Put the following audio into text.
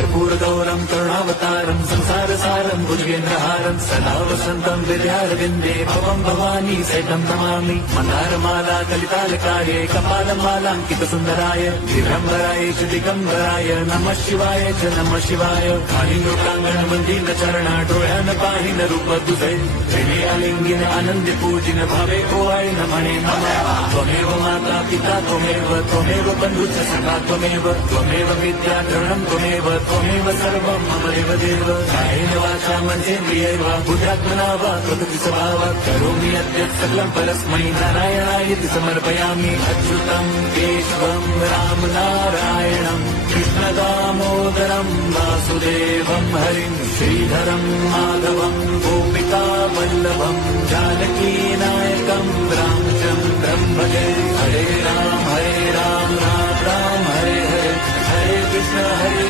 कर्पूरगौरं करुणावतारं संसारसारं भुजगेन्द्रहारं सदा वसन्तं हृदयारविन्दे भवं भवानी सहितं नमामि। मन्दारमाला कलितालकाय कपालमालाङ्कितसुन्दराय दिगम्बराय च दिगम्बराय नमः शिवाय च नमः शिवाय। कालिन्दोकाङ्गणमन्दिरचरण डोळ्यान पाहिन रूप तुझे प्रेमे आलिंगिन आनंदी पूजिन भावे ओवाळीन म्हणे नमः। त्वमेव माता पिता त्वमेव बन्धुश्च सखा त्वमेव विद्या द्रविणं त्वमेव सर्वं मम देवदेव। कायेन वाचा मनसेन्द्रियैर्व बुद्ध्यात्मना वा कृतं स्वभावात् करोमि यद्यत् सकलं परस्मै नारायणायेति समर्पयामि। अच्युतं केशवं राम नारायणं कृष्णदामोदरं वासुदेवं हरिं श्रीधरं माधवं गोपिका वल्लभं जानकीनायकं रामचन्द्रं भजे। हरे राम राम राम हरे हरे हरे कृष्ण हरे